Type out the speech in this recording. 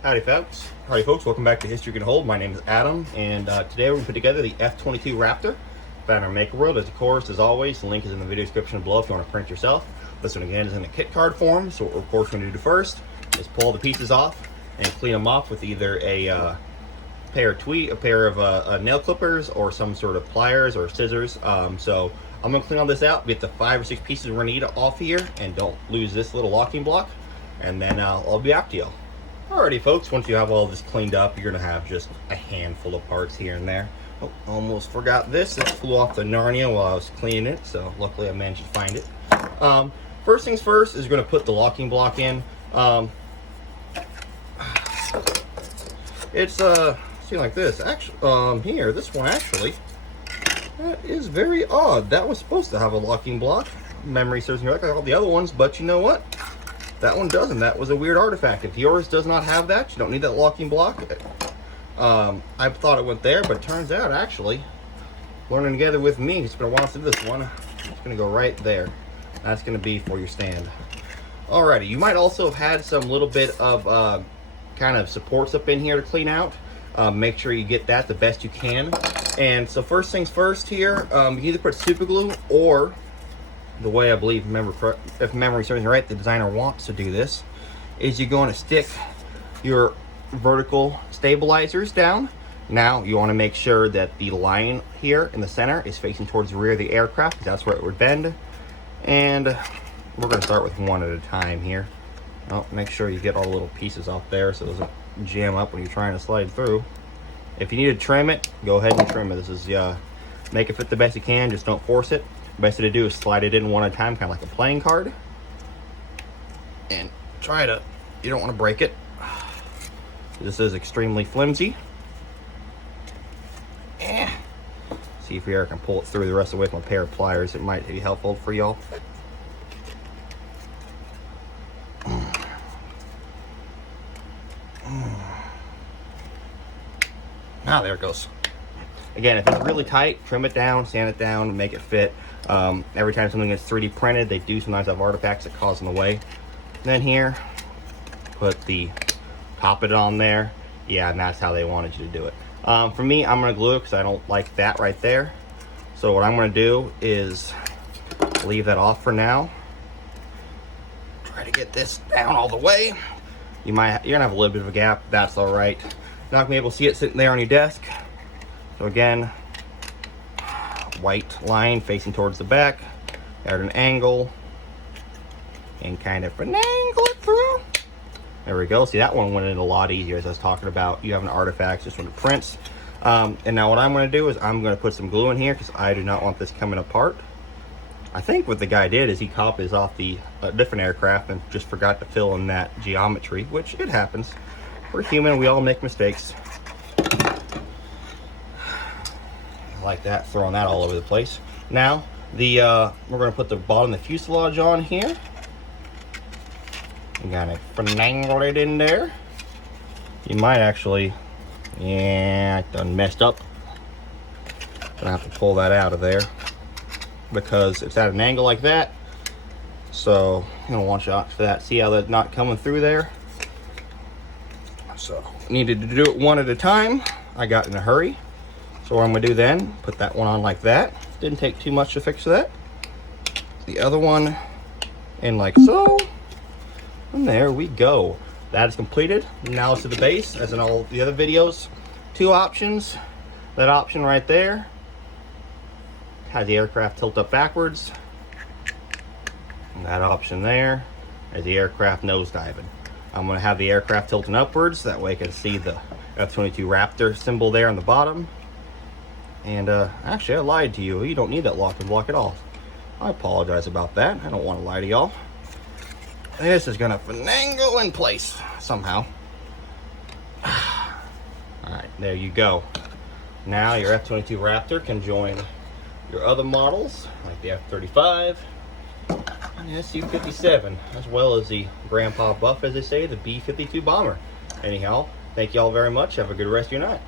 Howdy folks, welcome back to History Can Hold. My name is Adam, and today we're going to put together the F-22 Raptor found in our Maker World. Of course, as always, the link is in the video description below if you want to print yourself. This one again is in a kit card form, so what we're of course going to do first is pull the pieces off and clean them off with either a pair of nail clippers or some sort of pliers or scissors. So I'm going to clean all this out, get the 5 or 6 pieces we're going to need off here, and don't lose this little locking block, and then I'll be back to y'all. Alrighty folks, once you have all this cleaned up, you're going to have just a handful of parts here and there. Oh, almost forgot this. It flew off the Narnia while I was cleaning it, so luckily I managed to find it. First things first is going to put the locking block in. It's see like this. Actually, here, this one actually, that is very odd. That was supposed to have a locking block. Memory serves me right like all the other ones, but you know what? That one doesn't. That was a weird artifact. If yours does not have that, you don't need that locking block. I thought it went there, but it turns out, actually, learning together with me, it's been a while since this one. It's going to go right there. That's going to be for your stand. Alrighty, you might also have had some little bit of kind of supports up in here to clean out. Make sure you get that the best you can. And so first things first here, you can either put super glue or the way I believe, if memory serves me right, the designer wants to do this, is you're going to stick your vertical stabilizers down. Now you want to make sure that the line here in the center is facing towards the rear of the aircraft, because that's where it would bend. And we're going to start with one at a time here. Oh, make sure you get all the little pieces off there so it doesn't jam up when you're trying to slide through. If you need to trim it, go ahead and trim it. This is make it fit the best you can, just don't force it. Best to do is slide it in one at a time, kind of like a playing card, and you don't want to break it. This is extremely flimsy. See if I can pull it through the rest of the way with my pair of pliers. It might be helpful for y'all. Now there it goes. Again, if it's really tight, trim it down, sand it down, make it fit. Every time something gets 3D printed, they do sometimes have artifacts that cause in the way. Then here, pop it on there. Yeah, and that's how they wanted you to do it. For me, I'm gonna glue it because I don't like that right there. So what I'm gonna do is leave that off for now. Try to get this down all the way. You're gonna have a little bit of a gap. That's all right. Not gonna be able to see it sitting there on your desk. So again, white line facing towards the back, at an angle, and kind of finagle it through. There we go. See, that one went in a lot easier, as I was talking about. You have an artifact just when it prints. And now what I'm going to do is I'm going to put some glue in here because I do not want this coming apart. I think what the guy did is he copied off the different aircraft and just forgot to fill in that geometry, which it happens. We're human. We all make mistakes. Like that, throwing that all over the place. Now we're going to put the bottom of the fuselage on here. You gotta finagle it in there. You might actually, yeah, I done messed up. Gonna have to pull that out of there because it's at an angle like that. So you don't want you out for that. See how that's not coming through there? So needed to do it one at a time. I got in a hurry. So what I'm gonna do then, put that one on like that. Didn't take too much to fix that. The other one in like so. And there we go. That is completed. Now let's do the base, as in all the other videos. 2 options. That option right there has the aircraft tilt up backwards. And that option there is the aircraft nosediving. I'm gonna have the aircraft tilting upwards, that way I can see the F-22 Raptor symbol there on the bottom. And actually, I lied to you. You don't need that locking block at all. I apologize about that. I don't want to lie to y'all. This is going to finagle in place somehow. Alright, there you go. Now your F-22 Raptor can join your other models, like the F-35 and the Su-57, as well as the Grandpa Buff, as they say, the B-52 bomber. Anyhow, thank you all very much. Have a good rest of your night.